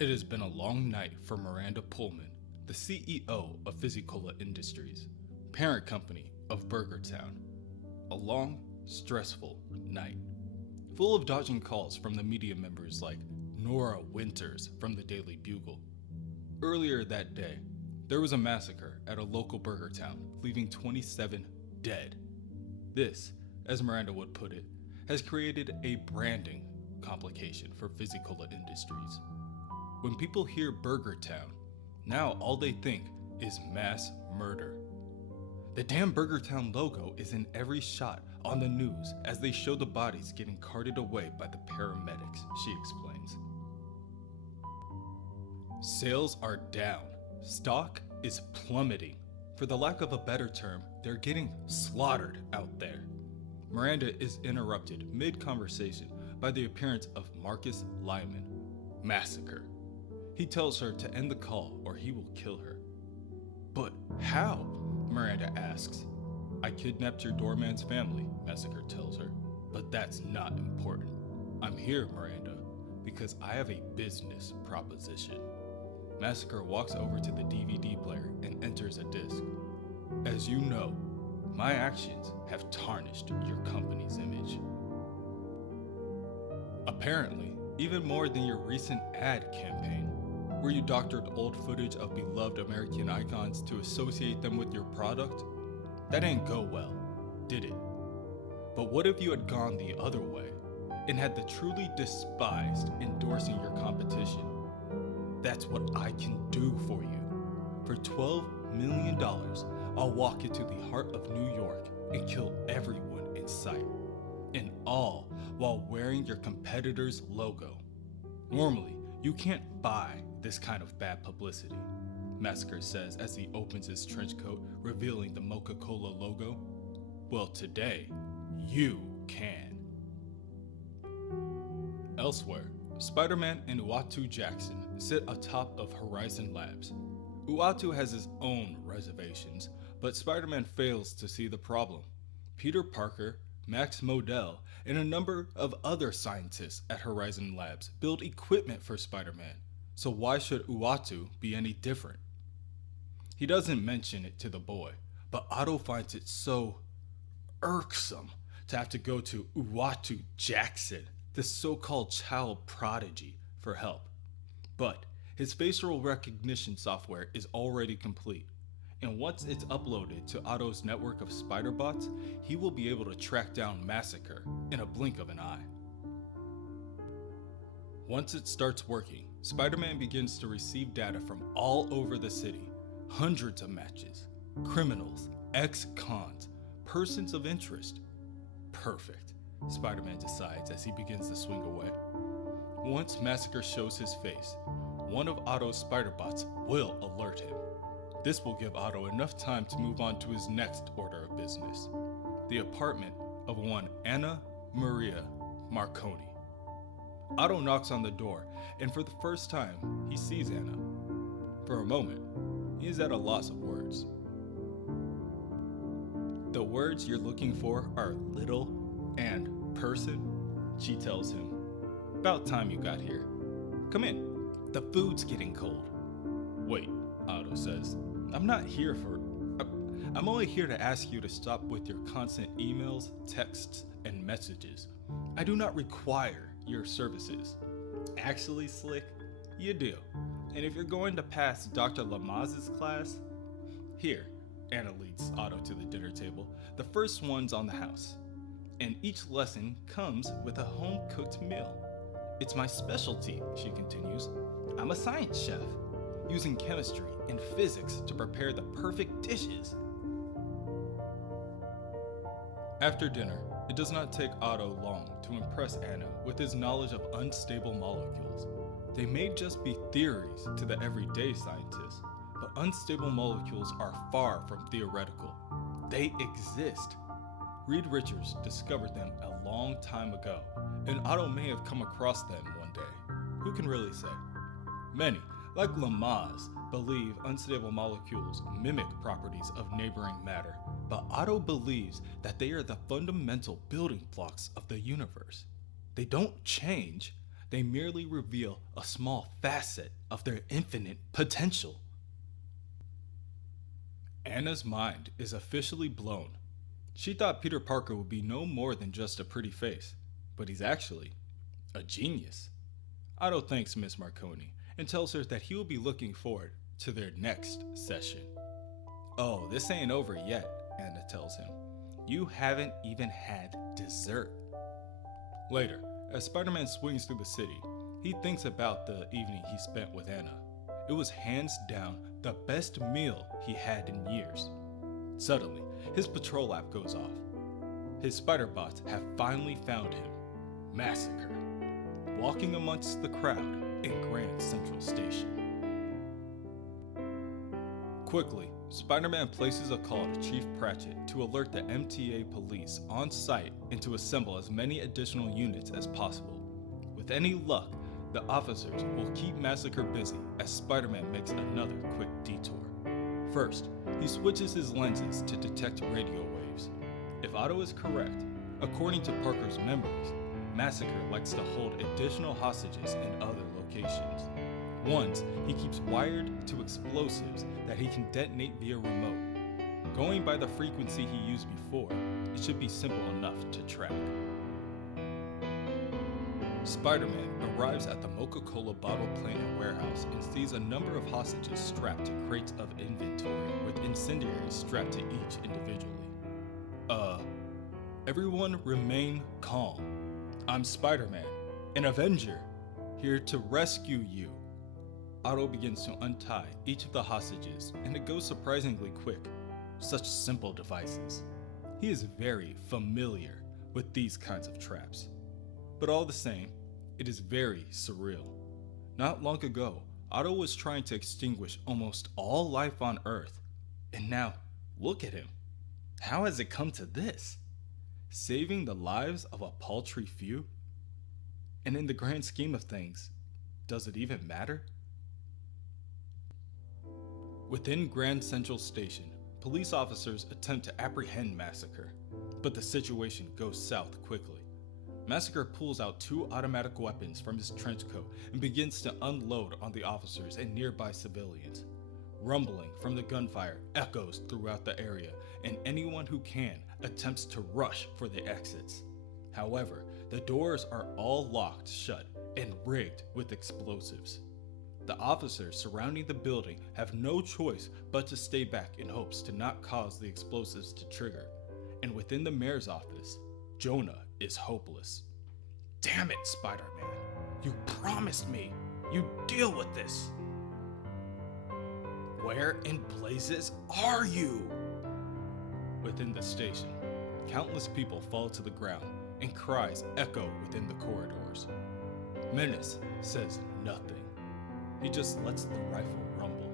It has been a long night for Miranda Pullman, the CEO of Physicola Industries, parent company of BurgerTown. A long, stressful night, full of dodging calls from the media members like Nora Winters from the Daily Bugle. Earlier that day, there was a massacre at a local BurgerTown, leaving 27 dead. This, as Miranda would put it, has created a branding complication for Physicola Industries. When people hear BurgerTown, now all they think is mass murder. The damn BurgerTown logo is in every shot on the news as they show the bodies getting carted away by the paramedics, she explains. Sales are down. Stock is plummeting. For the lack of a better term, they're getting slaughtered out there. Miranda is interrupted mid-conversation by the appearance of Marcus Lyman. Massacre. He tells her to end the call or he will kill her. But how? Miranda asks. I kidnapped your doorman's family, Massacre tells her. But that's not important. I'm here, Miranda, because I have a business proposition. Massacre walks over to the DVD player and enters a disc. As you know, my actions have tarnished your company's image. Apparently, even more than your recent ad campaign, where you doctored old footage of beloved American icons to associate them with your product. That didn't go well, did it? But what if you had gone the other way and had the truly despised endorsing your competition? That's what I can do for you. For $12 million, I'll walk into the heart of New York and kill everyone in sight. And all while wearing your competitor's logo. Normally, you can't buy this kind of bad publicity, Massacre says as he opens his trench coat, revealing the Coca-Cola logo. Well, today, you can. Elsewhere, Spider-Man and Otto Jackson sit atop of Horizon Labs. Otto has his own reservations, but Spider-Man fails to see the problem. Peter Parker, Max Modell, and a number of other scientists at Horizon Labs build equipment for Spider-Man, so why should Otto be any different? He doesn't mention it to the boy, but Otto finds it so irksome to have to go to Otto Jackson, the so-called child prodigy, for help. But his facial recognition software is already complete, and once it's uploaded to Otto's network of spider bots, he will be able to track down Massacre in a blink of an eye. Once it starts working, Spider-Man begins to receive data from all over the city, hundreds of matches, criminals, ex-cons, persons of interest. Perfect, Spider-Man decides as he begins to swing away. Once Massacre shows his face, one of Otto's spider bots will alert him. This will give Otto enough time to move on to his next order of business, the apartment of one Anna Maria Marconi. Otto knocks on the door, and for the first time, he sees Anna. For a moment, he is at a loss of words. The words you're looking for are little and person, she tells him. About time you got here. Come in, the food's getting cold. Wait, Otto says. I'm only here to ask you to stop with your constant emails, texts, and messages. I do not require your services. Actually, Slick, you do. And if you're going to pass Dr. Lamaze's class, here, Anna leads Otto to the dinner table. The first one's on the house. And each lesson comes with a home-cooked meal. It's my specialty, she continues. I'm a science chef, using chemistry and physics to prepare the perfect dishes. After dinner, it does not take Otto long to impress Anna with his knowledge of unstable molecules. They may just be theories to the everyday scientist, but unstable molecules are far from theoretical. They exist. Reed Richards discovered them a long time ago, and Otto may have come across them one day. Who can really say? Many, like Lamaze, believe unstable molecules mimic properties of neighboring matter, but Otto believes that they are the fundamental building blocks of the universe. They don't change, they merely reveal a small facet of their infinite potential. Anna's mind is officially blown. She thought Peter Parker would be no more than just a pretty face, but he's actually a genius. Otto thanks Miss Marconi and tells her that he will be looking forward to their next session. Oh, this ain't over yet, Anna tells him. You haven't even had dessert. Later, as Spider-Man swings through the city, he thinks about the evening he spent with Anna. It was hands down the best meal he had in years. Suddenly, his patrol app goes off. His spider bots have finally found him. Massacre, walking amongst the crowd in Grand Central Station. Quickly, Spider-Man places a call to Chief Pratchett to alert the MTA police on site and to assemble as many additional units as possible. With any luck, the officers will keep Massacre busy as Spider-Man makes another quick detour. First, he switches his lenses to detect radio waves. If Otto is correct, according to Parker's memories, Massacre likes to hold additional hostages in other locations. Ones he keeps wired to explosives that he can detonate via remote. Going by the frequency he used before, it should be simple enough to track. Spider-Man arrives at the Coca-Cola bottle plant and warehouse and sees a number of hostages strapped to crates of inventory with incendiaries strapped to each individually. Everyone remain calm. I'm Spider-Man, an Avenger, here to rescue you. Otto begins to untie each of the hostages, and it goes surprisingly quick. Such simple devices. He is very familiar with these kinds of traps. But all the same, it is very surreal. Not long ago, Otto was trying to extinguish almost all life on Earth, and now, look at him. How has it come to this? Saving the lives of a paltry few? And in the grand scheme of things, does it even matter? Within Grand Central Station, police officers attempt to apprehend Massacre, but the situation goes south quickly. Massacre pulls out 2 automatic weapons from his trench coat and begins to unload on the officers and nearby civilians. Rumbling from the gunfire echoes throughout the area, and anyone who can attempts to rush for the exits. However, the doors are all locked shut and rigged with explosives. The officers surrounding the building have no choice but to stay back in hopes to not cause the explosives to trigger. And within the mayor's office, Jonah is hopeless. Damn it, Spider-Man. You promised me you'd deal with this. Where in blazes are you? Within the station, countless people fall to the ground and cries echo within the corridors. Menace says nothing. He just lets the rifle rumble.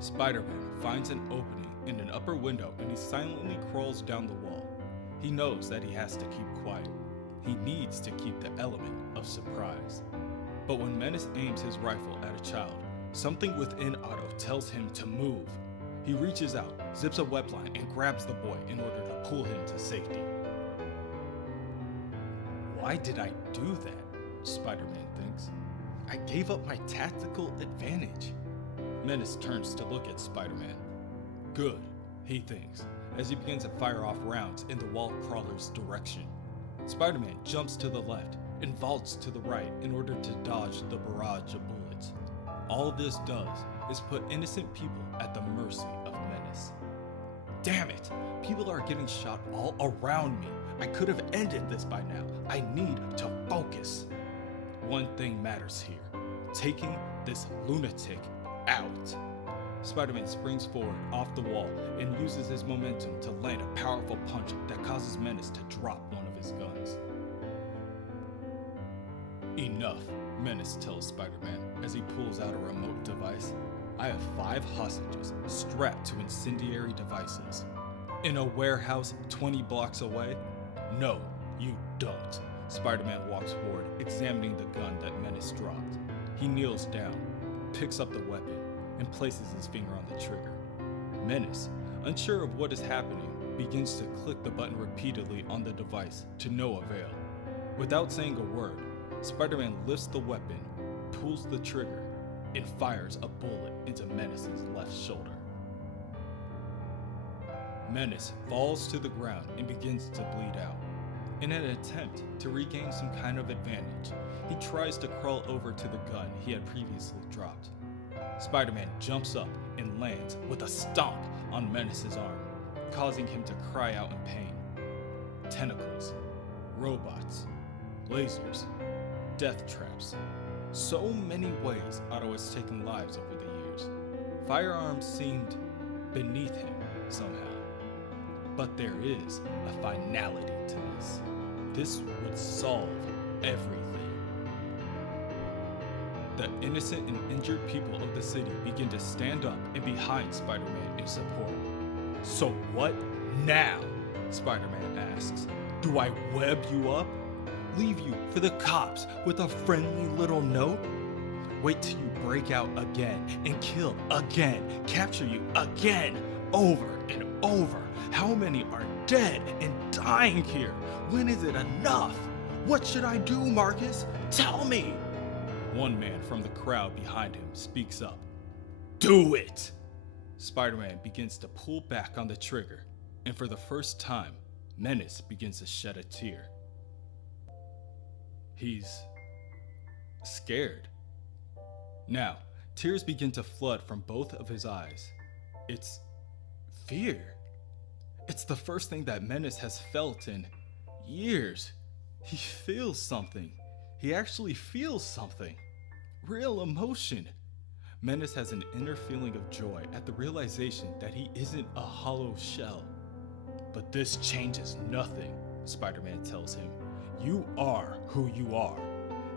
Spider-Man finds an opening in an upper window and he silently crawls down the wall. He knows that he has to keep quiet. He needs to keep the element of surprise. But when Menace aims his rifle at a child, something within Otto tells him to move. He reaches out, zips a web line, and grabs the boy in order to pull him to safety. Why did I do that? Spider-Man thinks. I gave up my tactical advantage. Menace turns to look at Spider-Man. Good, he thinks, as he begins to fire off rounds in the wall crawler's direction. Spider-Man jumps to the left and vaults to the right in order to dodge the barrage of bullets. All this does is put innocent people at the mercy of Menace. Damn it! People are getting shot all around me. I could have ended this by now. I need to focus. One thing matters here. Taking this lunatic out. Spider-Man springs forward off the wall and uses his momentum to land a powerful punch that causes Menace to drop one of his guns. Enough, Menace tells Spider-Man as he pulls out a remote device. I have 5 hostages strapped to incendiary devices. In a warehouse 20 blocks away? No, you don't. Spider-Man walks forward, examining the gun that Menace dropped. He kneels down, picks up the weapon, and places his finger on the trigger. Menace, unsure of what is happening, begins to click the button repeatedly on the device to no avail. Without saying a word, Spider-Man lifts the weapon, pulls the trigger, and fires a bullet into Menace's left shoulder. Menace falls to the ground and begins to bleed out. In an attempt to regain some kind of advantage, he tries to crawl over to the gun he had previously dropped. Spider-Man jumps up and lands with a stomp on Menace's arm, causing him to cry out in pain. Tentacles, robots, lasers, death traps. So many ways Otto has taken lives over the years. Firearms seemed beneath him somehow. But there is a finality to this. This would solve everything. The innocent and injured people of the city begin to stand up and behind Spider-Man in support. So what now? Spider-Man asks. Do I web you up? Leave you for the cops with a friendly little note? Wait till you break out again and kill again, capture you again, over and over. How many are dead and dying here? When is it enough? What should I do, Marcus? Tell me! One man from the crowd behind him speaks up. Do it! Spider-Man begins to pull back on the trigger, and for the first time, Menace begins to shed a tear. He's scared. Now, tears begin to flood from both of his eyes. It's fear. It's the first thing that Menace has felt in years. He feels something. He actually feels something. Real emotion. Menace has an inner feeling of joy at the realization that he isn't a hollow shell. But this changes nothing, Spider-Man tells him. You are who you are.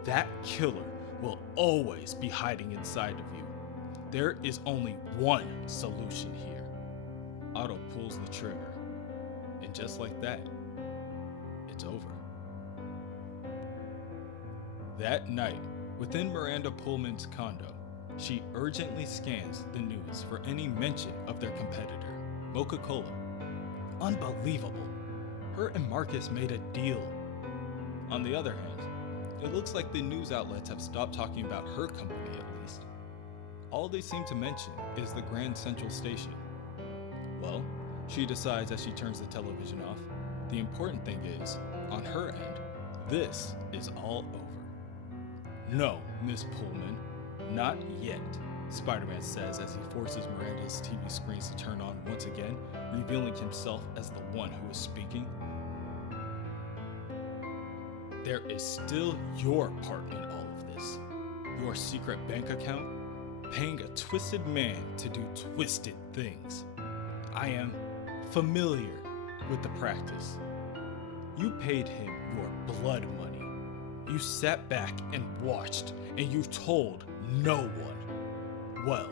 That killer will always be hiding inside of you. There is only one solution here. Otto pulls the trigger, and just like that, it's over. That night, within Miranda Pullman's condo, she urgently scans the news for any mention of their competitor, Coca-Cola. Unbelievable. Her and Marcus made a deal. On the other hand, it looks like the news outlets have stopped talking about her company at least. All they seem to mention is the Grand Central Station. Well, she decides as she turns the television off, the important thing is, on her end, this is all over. No, Miss Pullman, not yet, Spider-Man says as he forces Miranda's TV screens to turn on once again, revealing himself as the one who is speaking. There is still your part in all of this. Your secret bank account, paying a twisted man to do twisted things. I am familiar with the practice. You paid him your blood money. You sat back and watched, and you told no one. Well,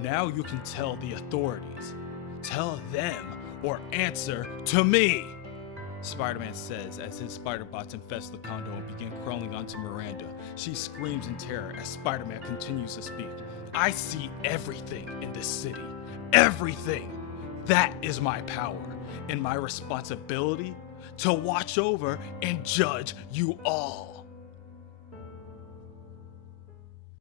now you can tell the authorities. Tell them or answer to me, Spider-Man says as his spider bots infest the condo and begin crawling onto Miranda. She screams in terror as Spider-Man continues to speak. I see everything in this city. Everything. That is my power and my responsibility to watch over and judge you all.